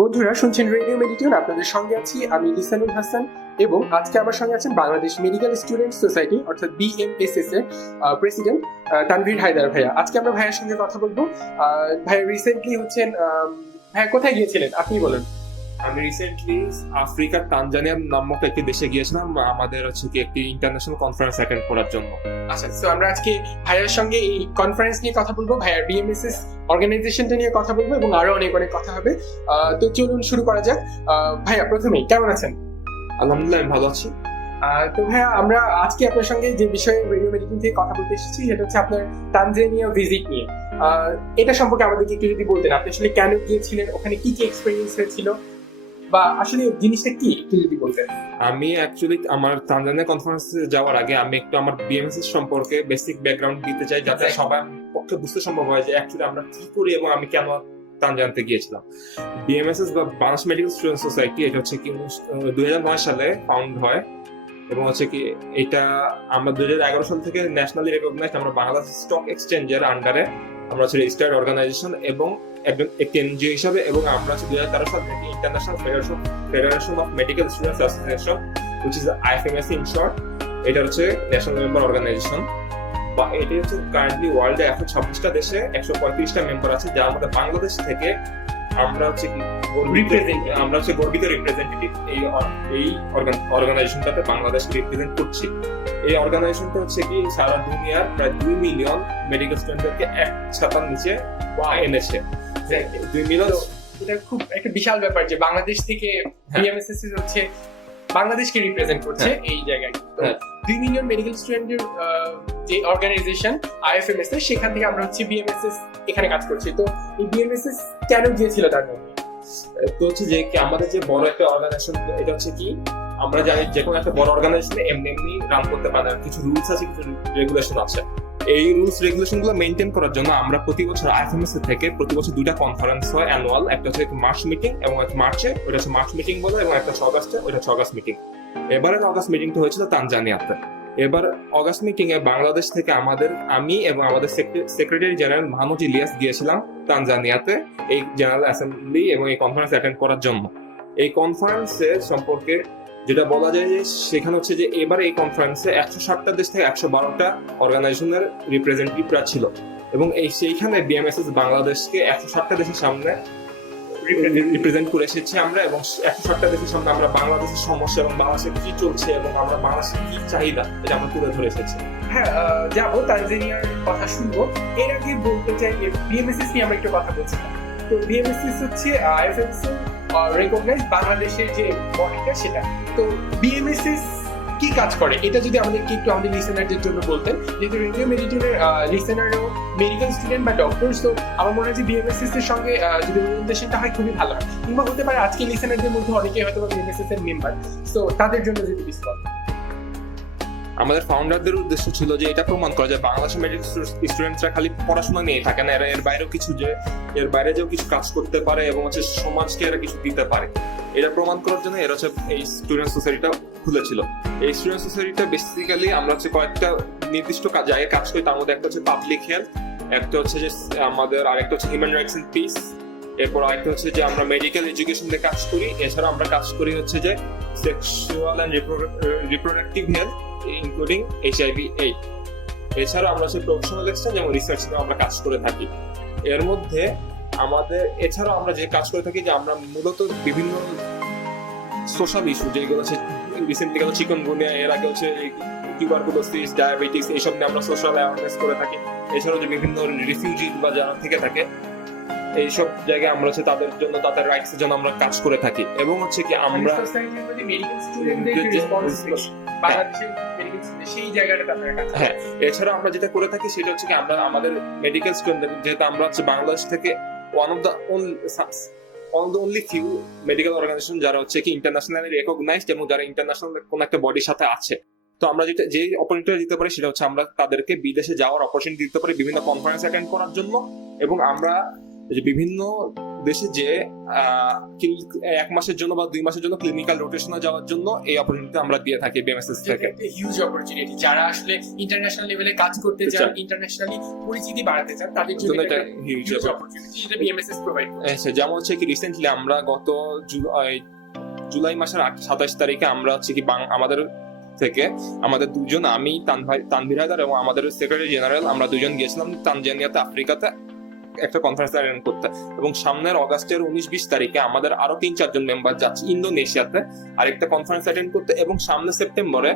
বন্ধুরা শুনছেন রেডিও মেডিটিউন, আপনাদের সঙ্গে আছি আমি লিসানুল হাসান এবং আজকে আমার সঙ্গে আছেন বাংলাদেশ মেডিকেল স্টুডেন্ট সোসাইটি অর্থাৎ বিএমএসএস এর প্রেসিডেন্ট তানভীর হায়দার ভাইয়া। আজকে আমরা ভাইয়ার সঙ্গে কথা বলবো। ভাইয়া রিসেন্টলি ভাইয়া কোথায় গিয়েছিলেন আপনি বলেন। আমি রিসেন্টলি আফ্রিকার তানজানিয়া নামক একটি দেশে গিয়েছিলাম আমাদের একটি ইন্টারন্যাশনাল কনফারেন্স অ্যাটেন্ড করার জন্য। আচ্ছা, তো আমরা আজকে ভাইয়ার সঙ্গে এই কনফারেন্স নিয়ে কথা বলবো, ভাইয়ার বিএমএসএস অর্গানাইজেশনটা নিয়ে কথা বলবো এবং আরো অনেক অনেক কথা হবে। তো চলুন শুরু করা যাক। ভাইয়া প্রথমেই কেমন আছেন? আলহামদুলিল্লাহ আমি ভালো আছি। তো ভাইয়া আমরা আজকে আপনার সঙ্গে যে বিষয়ে রেডিও মেডিকেল থেকে কথা বলতে এসেছি সেটা হচ্ছে আপনার তানজানিয়া ভিজিট নিয়ে। এটা সম্পর্কে আমাদেরকে একটু যদি বলতেন, আপনি আসলে কেন গিয়েছিলেন, ওখানে কি কি এক্সপেরিয়েন্স হয়েছিল বা আসলে জিনিসটা কি একটু যদি বলতেন। আমি অ্যাকচুয়ালি আমার তানজানিয়া কনফারেন্সে যাওয়ার আগে আমি একটু আমার বিএমএসএস সম্পর্কে বেসিক ব্যাকগ্রাউন্ড দিতে চাই, যাতে সবার পক্ষে বুঝতে সম্ভব হয় যে অ্যাকচুয়ালি আমরা কি করি এবং আমি কেন তানজানিয়াতে গিয়েছিলাম। বিএমএসএস বা বাংলাদেশ মেডিকেল স্টুডেন্ট সোসাইটি এটা হচ্ছে কি 2009 সালে ফাউন্ড হয় এবং হচ্ছে কি এটা আমরা 2011 সাল থেকে ন্যাশনালি রেকগনাইজড। আমরা বাংলাদেশ স্টক এক্সচেঞ্জের আন্ডারে আমরা হচ্ছে রেজিস্টার্ড অর্গানাইজেশন এবং একটি এনজিও হিসাবে, এবং আমরা হচ্ছে 2013 সাল থেকে international federation of medical students association which is IFMSA in short, এটা হচ্ছে ন্যাশনাল মেম্বার অর্গানাইজেশন। বা এটি হচ্ছে কারেন্টলি ওয়ার্ল্ডে 126টা দেশে 135টা মেম্বার আছে, যার মধ্যে বাংলাদেশ থেকে আমরা হচ্ছে কি গর্বিত রিপ্রেজেন্টেটিভ এই অর্গানাইজেশনটাতে বাংলাদেশকে রিপ্রেজেন্ট করছি। এই অর্গানাইজেশনটা হচ্ছে কি সারা দুনিয়ার প্রায় 2 মিলিয়ন মেডিকেল স্টুডেন্টদেরকে এক ছাতার নিচে এনেছে। 2 মিলিয়ন, এটা খুব একটা বিশাল ব্যাপার যে বাংলাদেশ থেকে বিএমএসএস হচ্ছে বাংলাদেশকে রিপ্রেজেন্ট করছে এই জায়গায়। তো 2 মিলিয়ন মেডিকেল স্টুডেন্টের যে অর্গানাইজেশন আইএফএমএস, সেখান থেকে আমরা হচ্ছে বিএমএসএস এখানে কাজ করছি। তো এই বিএমএসএস কেন গিয়েছিল তার জন্য? তো হচ্ছে যে কি আমাদের যে বড় একটা অর্গানাইজেশন, এটা হচ্ছে কি আমরা জানি যে কোনো একটা বড় অর্গানাইজেশন এমনি রান করতে পারে না, কিছু রুলস আছে, কিছু রেগুলেশন আছে। এই রুলস রেগুলেশন গুলো মেনটেন করার জন্য আমরা প্রতি বছর আইএফএমএস থেকে প্রতি বছর 2টা কনফারেন্স হয় অ্যানুয়াল। একটা হচ্ছে মার্চ মিটিং এবং মার্চে ওটা হচ্ছে মার্চ মিটিং বলে, এবং একটা অগাস্টে ওটা হচ্ছে অগাস্ট মিটিং। এবারের অগাস্ট মিটিংটা হয়েছিল তানজানিয়াতে। এবার অগাস্ট মিটিং এ বাংলাদেশ থেকে আমি এবং আমাদের সেক্রেটারি জেনারেল মাহমুদ ইলিয়াস গিয়েছিলাম তানজানিয়াতে এই জেনারেল অ্যাসেম্বলি এবং এই কনফারেন্স অ্যাটেন্ড করার জন্য। এই কনফারেন্সের সম্পর্কে যেটা বলা যায় যে সেখানে হচ্ছে যে এবার এই কনফারেন্সে 160টা দেশ থেকে 112টা অর্গানাইজেশনের রিপ্রেজেন্টেটিভরা ছিল, এবং সেইখানে বিএমএসএস বাংলাদেশকে 160টা দেশের সামনে রিপ্রেজেন্ট করে এসেছি আমরা, এবং 160টা দেশের সামনে আমরা বাংলাদেশের সমস্যা এবং বাংলাদেশে কি চলছে এবং আমরা বাংলাদেশের কি চাহিদা এটা আমরা তুলে ধরে এসেছি। হ্যাঁ, যাবো তানজানিয়ার কথা শুনবো। এর আগে বলতে চাই বিএমএসএস নিয়ে আমরা একটু কথা বলছিলাম। তো বিএমএসএস হচ্ছে আইএফএমএস রেকগনাইজ বাংলাদেশের যে বডিটা সেটা। তো বিএমএসএস কি কাজ করে এটা যদি আমাদেরকে একটু আমাদের লিসেনারদের জন্য বলতেন, যেহেতু রেডিও মেডিটিউনের লিসেনারও মেডিকেল স্টুডেন্ট বা ডক্টরস, তো আমার মনে হয় যে বিএমএসএস এর সঙ্গে যদি ওরিয়েন্টেশনটা হয় খুবই ভালো হয়, কিংবা হতে পারে আজকে লিসেনারদের মধ্যে অনেকেই হয়তো বিএমএসএস এর মেম্বার, তো তাদের জন্য যদি কিছু বলেন। আমাদের ফাউন্ডারদের উদ্দেশ্য ছিল যে এটা প্রমাণ করা যায় বাংলাদেশের মেডিকেল স্টুডেন্টরা খালি পড়াশোনা নিয়ে থাকে না, এর বাইরেও কিছু এর বাইরে যেও কিছু কাজ করতে পারে এবং হচ্ছে সমাজকে এরা কিছু দিতে পারে। এটা প্রমাণ করার জন্য এরা হচ্ছে এই স্টুডেন্ট সোসাইটিটা খুলেছিল। এই স্টুডেন্ট সোসাইটিটা বেসিক্যালি আমরা হচ্ছে কয়েকটা নির্দিষ্ট জায়গায় কাজ করি, তার মধ্যে একটা হচ্ছে পাবলিক হেলথ, একটা হচ্ছে যে আমাদের আরেকটা হচ্ছে হিউম্যান রাইটস এন্ড পিস, এরপর আরেকটা হচ্ছে যে আমরা মেডিকেল এডুকেশন নিয়ে কাজ করি। এছাড়া আমরা কাজ করি হচ্ছে যে sexual and reproductive health including HIV/AIDS। এছাড়া আমরা হচ্ছে প্রফেশনাল এক্সচেঞ্জ এবং রিসার্চ নিয়ে আমরা কাজ করে থাকি। এর মধ্যে এছাড়াও আমরা যে কাজ করে থাকি যে আমরা মূলত বিভিন্ন সোশ্যাল ইস্যু যেগুলো হচ্ছে রিসেন্টলি গেল চিকনগুনিয়া, এর আগে হচ্ছে টিউবারকুলোসিস, ডায়াবেটিস, এইসব নিয়ে আমরা সোশ্যাল অ্যাওয়ারনেস করে থাকি। এছাড়াও যে বিভিন্ন রিফিউজি বা যারা থেকে থাকে এইসব জায়গায় আমরা হচ্ছে তাদের জন্য, তাদের রাইটস এর jন্য আমরা কাজ করে থাকি। এবং হচ্ছে কি আমরা হ্যাঁ, এছাড়া আমরা যেটা করে থাকি সেটা হচ্ছে কি আমরা আমাদের মেডিকেল স্টুডেন্ট, যেহেতু আমরা হচ্ছে বাংলাদেশ থেকে one of the only few medical organization যারা হচ্ছে কি ইন্টারন্যাশনালি রেকগনাইজড এবং যারা ইন্টারন্যাশনাল কোন একটা বডির সাথে আছে, তো আমরা যে অপরচুনিটি দিতে পারি সেটা হচ্ছে আমরা তাদেরকে বিদেশে যাওয়ার অপরচুনিটি দিতে পারি বিভিন্ন কনফারেন্স অ্যাটেন্ড করার জন্য। এবং আমরা যে বিভিন্ন দেশে যে এক মাসের জন্য বা 2 মাসের জন্য ক্লিনিক্যাল রোটেশনে যাওয়ার জন্য এই অপরচুনিটি আমরা দিয়ে থাকি বিএমএসএস থেকে। হিউজ অপরচুনিটি, যারা আসলে ইন্টারন্যাশনাল লেভেলে কাজ করতে চান, ইন্টারন্যাশনালি পরিচিতি বাড়াতে চান, তাদের জন্য এটা হিউজ অপরচুনিটি যেটা বিএমএসএস প্রোভাইড করে। যেমন হচ্ছে কি রিসেন্টলি আমরা গত জুলাই মাসের 27 তারিখে আমরা হচ্ছে কি আমাদের থেকে আমাদের দুজন, আমি তানভীর হায়দার এবং আমাদের সেক্রেটারি জেনারেল, আমরা দুজন গিয়েছিলাম তানজানিয়াতে, আফ্রিকাতে একটা কনফারেন্স অ্যাটেন্ড করতে। এবং সামনের অগাস্টের 19-20 তারিখে আমাদের আরো 3-4 জন মেম্বার যাচ্ছে ইন্দোনেশিয়াতে আরেকটা কনফারেন্স অ্যাটেন্ড করতে। এবং সামনে সেপ্টেম্বরে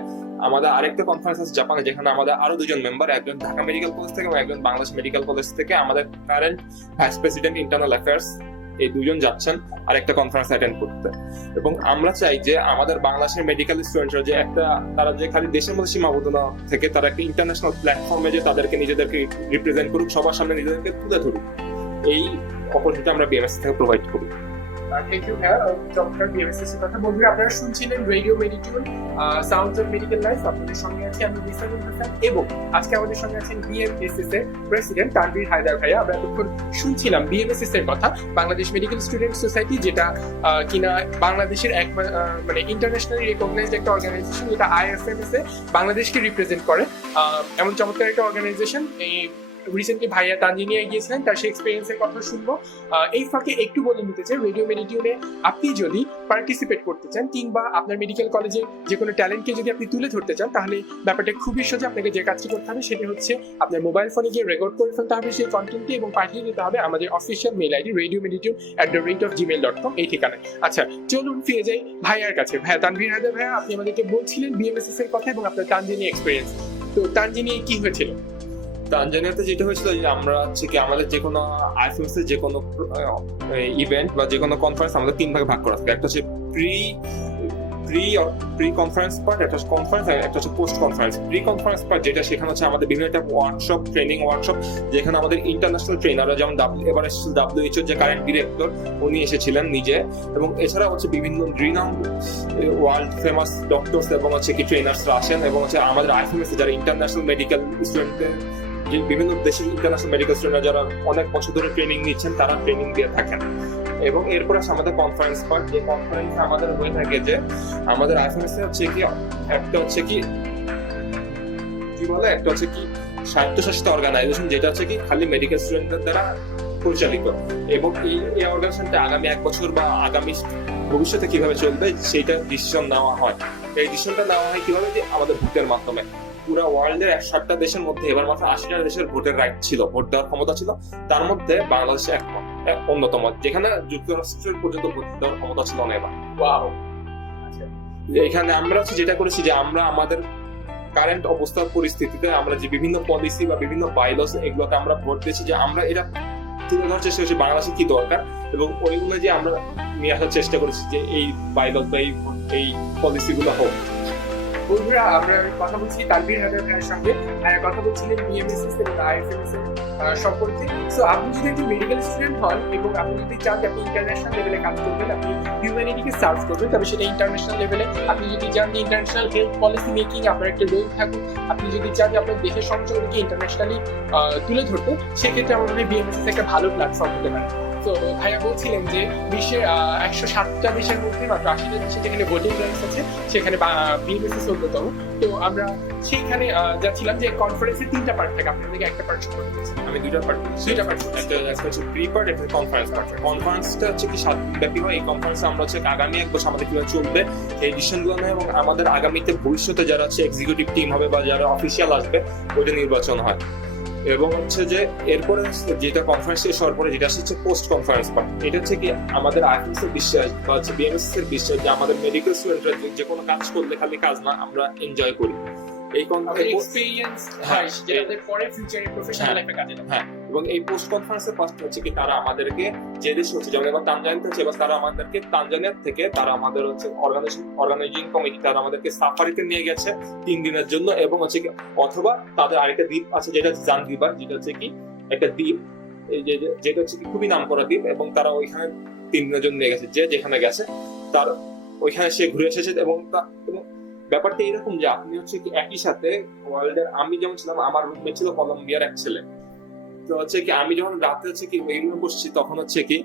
আমাদের আরেকটা কনফারেন্স আছে জাপানে, যেখানে আমাদের আরো 2 জন মেম্বার, একজন ঢাকা মেডিকেল কলেজ থেকে এবং একজন বাংলাদেশ মেডিকেল কলেজ থেকে, আমাদের current vice president internal affairs, এই 2 জন যাচ্ছেন আরেকটা কনফারেন্স অ্যাটেন্ড করতে। এবং আমরা চাই যে আমাদের বাংলাদেশের মেডিকেল স্টুডেন্টরা যে তারা যে খালি দেশের মধ্যে সীমাবদ্ধ না থেকে তারা একটা ইন্টারন্যাশনাল প্ল্যাটফর্মে যে তাদেরকে নিজেদেরকে রিপ্রেজেন্ট করুক, সবার সামনে নিজেদেরকে তুলে ধরুক, এই অপরচুনিটি আমরা বিএমএস থেকে প্রোভাইড করি। থ্যাংক ইউ ভাইয়া, ডক্টর বিএমএসএস এর কথা। বন্ধুরা, আপনারা শুনছিলেন radio Meditune sounds of medical life. আপনাদের সঙ্গে আছি আমি মিসানুল হাসান এবং আজকে আমাদের সঙ্গে আছেন বিএমএসএস এর প্রেসিডেন্ট তানভীর হায়দার ভাইয়া। আমরা এতক্ষণ শুনছিলাম বিএমএসএস এর কথা, বাংলাদেশ মেডিকেল স্টুডেন্ট সোসাইটি, যেটা কিনা বাংলাদেশের মানে ইন্টারন্যাশনালি রিকগনাইজড একটা অর্গানাইজেশন, যেটা আইএফএমএস এ বাংলাদেশকে রিপ্রেজেন্ট করে। এমন চমৎকার একটা অর্গানাইজেশন। এই রিসেন্টলি ভাইয়া তানজানিয়ায় গিয়েছিলেন, তার সেই এক্সপিরিয়েন্সের কথা শুনবো। এই ফাঁকে একটু বলে নিতে চাই, রেডিও মেডিটিউনে আপনি যদি পার্টিসিপেট করতে চান কিংবা আপনার মেডিকেল কলেজে যে কোনো ট্যালেন্টকে যদি আপনি তুলে ধরতে চান, তাহলে ব্যাপারটা খুবই সোজা। আপনাকে যে কাজটি করতে হবে সেটা হচ্ছে আপনার মোবাইল ফোনে গিয়ে রেকর্ড করে ফেলতে হবে সেই কন্টেন্টটি এবং পাঠিয়ে দিতে হবে আমাদের অফিসিয়াল মেল আইডি radiomeditium@gmail.com, এই ঠিকানায়। আচ্ছা, চলুন ফিরে যাই ভাইয়ার কাছে। ভাইয়া, তানভীর হায়দার ভাইয়া, আপনি আমাদেরকে বলছিলেন বিএমএসএস এর কথা এবং আপনার তানজানিয়া এক্সপিরিয়েন্স। তো তানজানিয়ায় কি হয়েছিল? তানজানিয়াতে যেটা হয়েছিল যে আমরা হচ্ছে কি আমাদের যে কোনো আইএফএমএস এর যে কোনো ইভেন্ট বা যে কোনো কনফারেন্স আমাদের 3 ভাগে ভাগ করা থাকে। একটা হচ্ছে প্রি কনফারেন্স পার্ট, একটা হচ্ছে কনফারেন্স, আর একটা হচ্ছে post conference. Pre conference part যেটা, সেখানে হচ্ছে আমাদের বিভিন্ন একটা ওয়ার্কশপ, ট্রেনিং ওয়ার্কশপ, যেখানে আমাদের ইন্টারন্যাশনাল ট্রেনাররা, যেমন এবার এসেছিল WHO যে কারেন্ট ডিরেক্টর, উনি এসেছিলেন নিজে, এবং এছাড়া হচ্ছে বিভিন্ন রিনাউন্ড ওয়ার্ল্ড ফেমাস ডক্টরস এবং হচ্ছে কি ট্রেনার্সরা আসেন। এবং হচ্ছে আমাদের আইএফএমএস যারা ইন্টারন্যাশনাল মেডিকেল স্টুডেন্টদের, বিভিন্ন দেশের ইন্টারন্যাশনাল মেডিকেল স্টুডেন্টরা যারা অনেক বছর ধরে ট্রেনিং নিচ্ছেন, তারা ট্রেনিং দিয়ে থাকেন। এবং এরপর আছে আমাদের কনফারেন্স পার্ট, যে কনফারেন্স আমাদের হয়ে থাকে যে আমাদের আইএফএমএস হচ্ছে কি একটা হচ্ছে কি বলে, একটা হচ্ছে কি স্বায়ত্তশাসিত অর্গানাইজেশন, যেটা হচ্ছে কি খালি মেডিকেল স্টুডেন্টদের দ্বারা পরিচালিত। এবং এই অর্গানাইজেশনটা আগামী 1 বছর বা আগামী ভবিষ্যতে কিভাবে চলবে সেইটা ডিসিশন নেওয়া হয়। এই ডিসিশনটা নেওয়া হয় কিভাবে, যে আমাদের ভোটের মাধ্যমে। পুরো ওয়ার্ল্ডের 160টা দেশের মধ্যে এবার মাত্র 80টা দেশের ভোটের রাইট ছিল, ভোট দেওয়ার ক্ষমতা ছিল। তার মধ্যে বাংলাদেশ অন্যতম, যেখানে যুক্তরাষ্ট্রের পর্যন্ত ভোট দেওয়ার ক্ষমতা ছিল না এবার। এখানে আমরা হচ্ছে যেটা করেছি যে আমরা আমাদের কারেন্ট অবস্থার পরিস্থিতিতে আমরা যে বিভিন্ন পলিসি বা বিভিন্ন বাইলস, এগুলোতে আমরা ভোট দিয়েছি, যে আমরা এটা তুলে ধরার চেষ্টা করছি বাংলাদেশে কি দরকার, এবং ওইগুলো যে আমরা নিয়ে আসার চেষ্টা করেছি যে এই বাইলস বা এই পলিসিগুলো হোক। বন্ধুরা, আমরা কথা বলছি তানভীর হায়দার ভাইয়ের সঙ্গে। কথা বলছিলেন বিএমএসএস এবং আইএফএমএস এর সম্পর্কে। সো আপনি যদি একজন মেডিকেল স্টুডেন্ট হন এবং আপনি যদি চান যে আপনি ইন্টারন্যাশনাল লেভেলে কাজ করবেন, আপনি হিউম্যানিটিকে সার্ভ করবেন, তবে সেটা ইন্টারন্যাশনাল লেভেলে। আপনি যদি চান যে ইন্টারন্যাশনাল হেলথ পলিসি মেকিং আপনার একটা রোল থাকুক, আপনি যদি চান যে আপনার দেশের সমস্যাগুলোকে ইন্টারন্যাশনালি তুলে ধরতে, সেক্ষেত্রে আমার মনে হয় বিএমএসএস একটা ভালো প্ল্যাটফর্ম হতে পারে। তো ভাইয়া বলছিলেন যে বিশ্বের 107টা দেশের মধ্যে মাত্র 80টা দেশে যেখানে ভোটিং রাইটস আছে, সেখানে বিএমএসএস অন্যতম। তো আমরা সেইখানে যাচ্ছিলাম যে কনফারেন্সের 3টা পার্ট থাকে, আপনাদেরকে একটা পার্ট শুরু করতে আমি 2টা পার্ট, একটা হচ্ছে প্রি পার্ট, একটা কনফারেন্স পার্ট। কনফারেন্সটা হচ্ছে কি 7 দিন ব্যাপী হয়। এই কনফারেন্সে আমরা হচ্ছে আগামী 1 বছর আমাদের কিভাবে চলবে এই ডিসিশনগুলো নেয়, এবং আমাদের আগামীতে ভবিষ্যতে যারা হচ্ছে এক্সিকিউটিভ টিম হবে বা যারা অফিসিয়াল আসবে, ওইটা নির্বাচন হয়। এবং হচ্ছে যে এরপরে যেটা কনফারেন্স শেষ হওয়ার পরে যেটা হচ্ছে পোস্ট কনফারেন্স পার্ট, এটা হচ্ছে কি আমাদের আইএফএমএস এর বিশ্বাস বা হচ্ছে বিএমএসএস এর বিশ্বাস যে আমাদের মেডিকেল স্টুডেন্টরা যে কোনো কাজ করলে খালি কাজ না, আমরা এনজয় করি। এই এক্সপেরিয়েন্স হয় যেটা আমাদের পরে ফিউচারে প্রফেশনাল লাইফে কাজে লাগে। হ্যাঁ, এবং এই পোস্ট কনফারেন্সের পাশে হচ্ছে কি তারা আমাদেরকে যে দেশ হচ্ছে, যেমন এবার তানজানিয়া হচ্ছে, এবার তারা আমাদেরকে তানজানিয়া থেকে তারা আমাদের হচ্ছে অর্গানাইজিং কমিটি, তারা আমাদেরকে সাফারিতে নিয়ে গেছে 3 দিনের জন্য। এবং হচ্ছে কি অথবা তাদের আরেকটা দ্বীপ আছে যেটা জানজিবার, যেটা হচ্ছে কি একটা দ্বীপ, যেটা হচ্ছে কি খুবই নামকরা দ্বীপ, এবং তারা ওইখানে 3 দিনের জন্য নিয়ে গেছে। যেখানে গেছে তার ওইখানে সে ঘুরে এসেছে। এবং ব্যাপারটা এরকম যে আপনি হচ্ছে কি একই সাথে ওয়ার্ল্ডের, আমি যেমন ছিলাম, আমার রুমমেট ছিল কলম্বিয়ার এক ছেলে। তো হচ্ছে কি আমি যখন রাতে হচ্ছে কি ওই রুমে বসছি, তখন হচ্ছে কি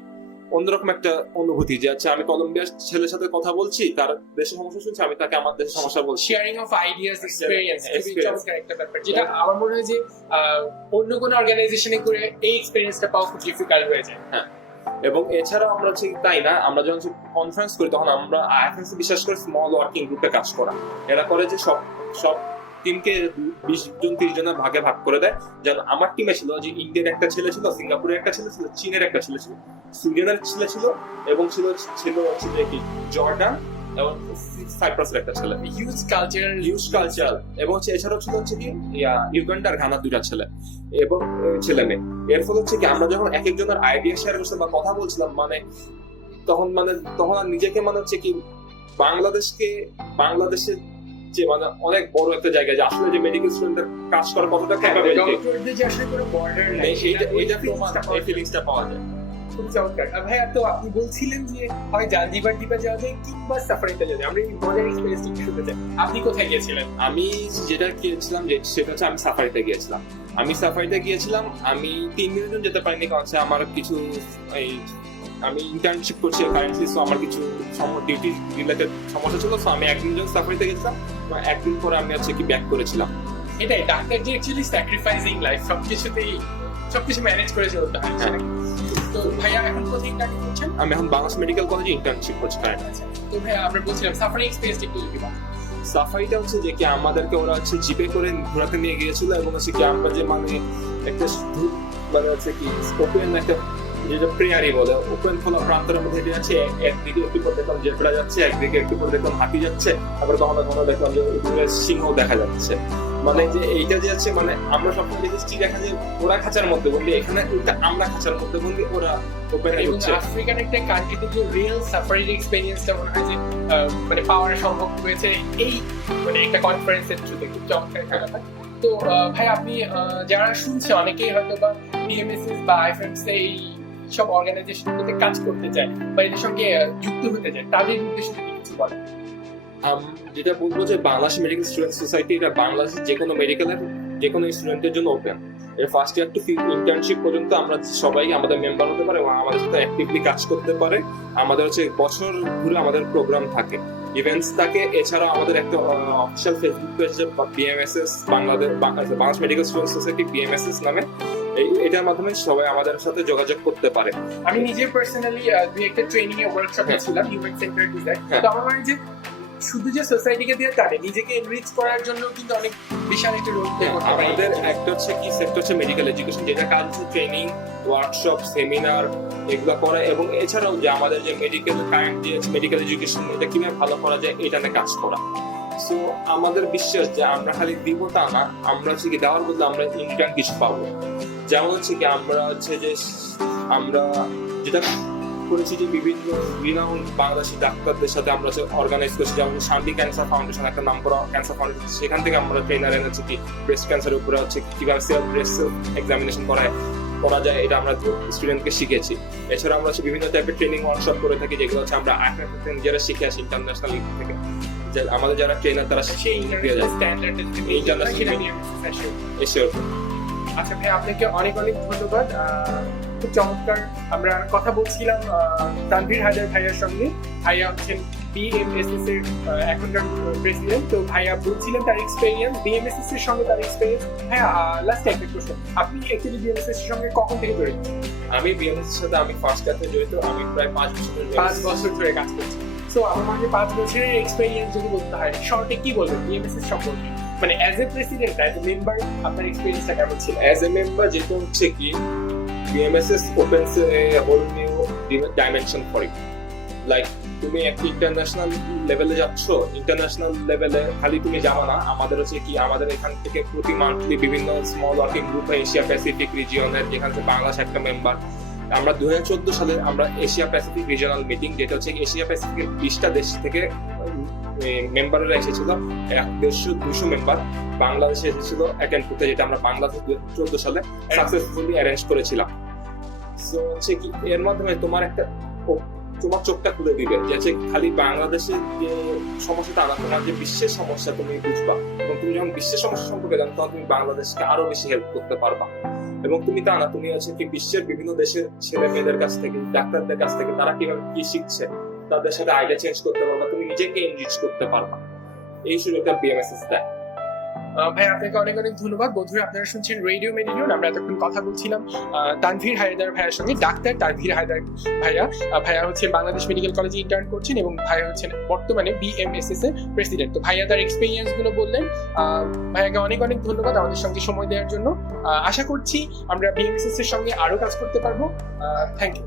অন্যরকম একটা অনুভূতি যে আচ্ছা আমি কলম্বিয়ার ছেলের সাথে কথা বলছি, তার দেশের সমস্যা শুনছি, আমি তাকে আমার দেশের সমস্যা বলছি। শেয়ারিং অফ আইডিয়াস, এক্সপেরিয়েন্স, খুবই Experience. চমৎকার একটা ব্যাপার, যেটা আমার মনে হয় যে অন্য কোনো অর্গানাইজেশনে করে এই এক্সপেরিয়েন্সটা পাওয়া খুব ডিফিকাল্ট হয়ে যায়। এবং এছাড়াও আমরা হচ্ছে তাই না, আমরা যখন কনফারেন্স করি তখন আমরা আইএফএস বিশেষ করে স্মল ওয়ার্কিং গ্রুপে কাজ করা। এরা করে যে সব সব টিমকে 20 জন 30 জনের ভাগে ভাগ করে দেয়। যেমন আমার টিমে ছিল যে ইন্ডিয়ার একটা ছেলে ছিল, সিঙ্গাপুরের একটা ছেলে ছিল, চীনের একটা ছেলে ছিল, সুইডেনের ছেলে ছিল, এবং ছিল হচ্ছে যে কি জর্ডান এবং সাইপ্রাসের একটা ছেলে। হিউজ কালচারাল এবং এছাড়াও ছিল হচ্ছে কি ইউগান্ডার ঘানার দুইটা ছেলে এবং ছেলে মেয়ে। এর ফলে হচ্ছে কি আমরা যখন এক একজনের আইডিয়া শেয়ার করছিলাম বা কথা বলছিলাম, তখন আর নিজেকে হচ্ছে কি বাংলাদেশের যে অনেক বড় একটা জায়গা, যে আসলে যে মেডিকেল স্টুডেন্টদের কাজ করার কতটা ক্যাপাবিলিটি, ডক্টরদের যে আসলে কোনো বর্ডার নেই, এইটা এই ফিলিংসটা পাওয়া যায়। খুব চমৎকার। ভাইয়া, তো আপনি বলছিলেন যে হয় জাঞ্জিবার দ্বীপে যাওয়া যায় কিংবা সাফারিতে যাওয়া যায়। আমরা এই মজার এক্সপেরিয়েন্স একটু শুনতে চাই। আপনি কোথায় গিয়েছিলেন? আমি যেটা গিয়েছিলাম সেটা হচ্ছে আমি সাফারিতে গিয়েছিলাম। আমি 3 দিনের জন্য যেতে পারিনি, কারণ আমার কিছু আমি ইন্টার্নশিপ করছি কারেন্টলি, সো আমার কিছু ডিউটি রিলেটেড সমস্যা ছিল, সো আমি একদিন জন্য সাফারিতে গেছিলাম, একদিন পরে আমি হচ্ছে কি ব্যাক করেছিলাম। এটাই ডাক্তার যে অ্যাকচুয়ালি স্যাক্রিফাইসিং লাইফ, সবকিছু ম্যানেজ করে চলতে হয়। তো ভাইয়া এখন কোথায় ইন্টার্নশিপ করছেন? আমি এখন বাংলাদেশ মেডিকেল কলেজে ইন্টার্নশিপ করছি কারেন্টলি। তো ভাইয়া, আমরা বলছিলাম সাফারি এক্সপেরিয়েন্স একটু যদি বলেন। সাফারিটা হচ্ছে যে কি আমাদেরকে ওরা হচ্ছে জিপে করে ঘোরাতে নিয়ে গিয়েছিল, এবং হচ্ছে কি আমরা যে একটা হচ্ছে কি ওপেন একটা যেটা প্রেয়ারি বলে, ওপেন খোলা প্রান্তরের মধ্যে হেঁটে যাচ্ছে। একদিকে একটু পর দেখলাম জেব্রা যাচ্ছে, একদিকে একটু পর দেখলাম হাতি যাচ্ছে, আবার কখনো দেখলাম যে সিংহ দেখা যাচ্ছে। যে এইটা যে আছে আমরা সবসময় দেখেছি দেখা যায় ওরা খাঁচার মধ্যে বন্দি, এখানে আমরা খাঁচার মধ্যে বন্দি, ওরা ওপেন হচ্ছে। আফ্রিকান একটা কান্ট্রিতে যে রিয়েল সাফারি এক্সপেরিয়েন্সটা মনে হয় যে পাওয়ার সম্ভব হয়েছে এই একটা কনফারেন্সের থ্রুতে। খুব চমৎকার একটা ব্যাপার। তো ভাই, আপনি যারা শুনছে অনেকেই হয়তো বা বিএমএসএস বা আইএফএমএস এই সব অর্গানাইজেশনগুলোতে কাজ করতে চায় বা এদের সঙ্গে যুক্ত হতে চায়, তাদের উদ্দেশ্যে যদি কিছু বলেন। যেটা বলবো যে বাংলাদেশ মেডিকেল স্টুডেন্ট সোসাইটি এটা বাংলাদেশের যে কোনো মেডিকেলের যে কোনো স্টুডেন্টের জন্য ওপেন। এর ফার্স্ট ইয়ার টু ইন্টার্নশিপ পর্যন্ত আমরা সবাই আমাদের মেম্বার হতে পারে এবং আমাদের সাথে অ্যাক্টিভলি কাজ করতে পারে। আমাদের হচ্ছে বছর ঘুরে আমাদের প্রোগ্রাম থাকে, ইভেন্টস থাকে। এছাড়াও আমাদের একটা official Facebook page BMSS Bangladesh medical student society BMSS নামে, এটার মাধ্যমে সবাই আমাদের সাথে যোগাযোগ করতে পারে। আমি নিজে পার্সোনালি দুই একটা ট্রেনিং এ ওয়ার্কশপে ছিলাম, হিউম্যান সেন্টার্ড ডিজাইন। তো আমার মনে হয় যে শুধু যে সোসাইটিকে দিয়ে তারে নিজেকে এনরিচ করার জন্য কিন্তু অনেক বিশাল একটা রোল প্লে করতে পারে। আমাদের একটা হচ্ছে কি সেক্টর হচ্ছে মেডিকেল এডুকেশন, যেটা কাজ হচ্ছে ট্রেনিং, ওয়ার্কশপ, সেমিনার এগুলো করা, এবং এছাড়াও যে আমাদের যে মেডিকেল কারেন্ট যে মেডিকেল এডুকেশন এটা কিভাবে ভালো করা যায় এটা নিয়ে কাজ করা। সো আমাদের বিশ্বাস যে আমরা খালি দিব তা না, আমরা হচ্ছে কি দেওয়ার বদলে আমরা ইন্টার্ন কিছু পাবো। যেমন হচ্ছে কি আমরা যেটা করেছি যে বিভিন্ন রিনাউন্ড বাংলাদেশি ডাক্তারদের সাথে আমরা অর্গানাইজ করছি, যেমন শান্তি ক্যান্সার ফাউন্ডেশন একটা নাম করা ক্যান্সার ফাউন্ডেশন, সেখান থেকে আমরা ট্রেনার এনেছি কি ব্রেস্ট ক্যান্সারের উপরে হচ্ছে কিভাবে ব্রেস্ট এক্সামিনেশন করা যায়, এটা আমরা স্টুডেন্টকে শিখেছি। এছাড়া আমরা হচ্ছে বিভিন্ন টাইপের ট্রেনিং ওয়ার্কশপ করে থাকি, যেগুলো হচ্ছে আমরা নিজেরা শিখে আসি ইন্টারন্যাশনাল লিগ থেকে। আমাদের যারা ট্রেনার তারা সেই এসে। আচ্ছা ভাই, আপনাকে অনেক অনেক ধন্যবাদ। খুব চমৎকার। আমরা কথা বলছিলাম তানভীর হায়দার ভাইয়ার সঙ্গে। ভাইয়া হচ্ছেন বিএমএসএস এর এখনকার প্রেসিডেন্ট। তো ভাইয়া বলছিলেন তার এক্সপেরিয়েন্স, বিএমএসএস এর সঙ্গে তার এক্সপেরিয়েন্স। ভাইয়া, লাস্ট একটা প্রশ্ন, আপনি অ্যাকচুয়ালি বিএমএসএস এর সঙ্গে কখন থেকে জড়িত? আমি বিএমএসএস এর সাথে আমি ফার্স্ট ইয়ার থেকে জড়িত। আমি প্রায় 5 বছর ধরে কাজ করছি। সো আমার মনে হয় 5 বছরের এক্সপেরিয়েন্স যদি বলতে হয়, শর্টে কি বলবেন বিএমএসএস সম্পর্কে? As a president, as a member আপনার এক্সপেরিয়েন্সটা কেমন ছিল? অ্যাজ এ মেম্বার যেটা হচ্ছে কি BMSS opens a whole new dimension for you. Like তুমি একটা ইন্টারন্যাশনাল লেভেলে যাচ্ছ, ইন্টারন্যাশনাল লেভেলে খালি তুমি যাবা না, আমাদের হচ্ছে কি আমাদের এখান থেকে প্রতি মান্থলি বিভিন্ন small working group Asia Pacific রিজিয়নের, যেখান থেকে বাংলাদেশ একটা মেম্বার। আমরা 2014 সালে আমরা এশিয়া প্যাসিফিক রিজিয়নাল মিটিং, যেটা হচ্ছে এশিয়া প্যাসিফিকের 20টা দেশ থেকে মেম্বাররা এসেছিল, 150-200 মেম্বার বাংলাদেশে এসেছিল অ্যাটেন্ড করতে, যেটা আমরা বাংলাদেশ 2014 সালে সাকসেসফুলি অ্যারেঞ্জ করেছিলাম। সো হচ্ছে কি এর মাধ্যমে তোমার চোখটা খুলে দিবে, যে হচ্ছে খালি বাংলাদেশের যে সমস্যাটা না, তোমার যে বিশ্বের সমস্যা তুমি বুঝবা, এবং তুমি যখন বিশ্বের সমস্যা সম্পর্কে জানো তখন তুমি বাংলাদেশকে আরো বেশি হেল্প করতে পারবা। এবং তুমি তা না, তুমি হচ্ছে কি বিশ্বের বিভিন্ন দেশের ছেলে মেয়েদের কাছ থেকে, ডাক্তারদের কাছ থেকে তারা কিভাবে কি শিখছে তাদের সাথে আইডিয়া চেঞ্জ করতে পারবা, তুমি নিজেকে এনরিচ করতে পারবা। এই সুযোগটা বিএমএসএস দেয়। ভাই আপনাকে অনেক অনেক ধন্যবাদ। বন্ধুরা আপনারা শুনছেন রেডিও মেডিডিয়ন। আমরা এতক্ষণ কথা বলছিলাম তানভীর হায়দার ভাইয়ার সঙ্গে, ডাক্তার তানভীর হায়দার ভাইয়া। ভাইয়া হচ্ছেন বাংলাদেশ মেডিকেল কলেজে ইন্টার্ন করছেন এবং ভাইয়া হচ্ছেন বর্তমানে বিএমএসএস এর প্রেসিডেন্ট। তো ভাইয়া তার এক্সপিরিয়েন্স গুলো বললেন। ভাইয়াকে অনেক অনেক ধন্যবাদ আমাদের সঙ্গে সময় দেওয়ার জন্য। আশা করছি আমরা বিএমএসএস এর সঙ্গে আরো কাজ করতে পারবো। Thank you.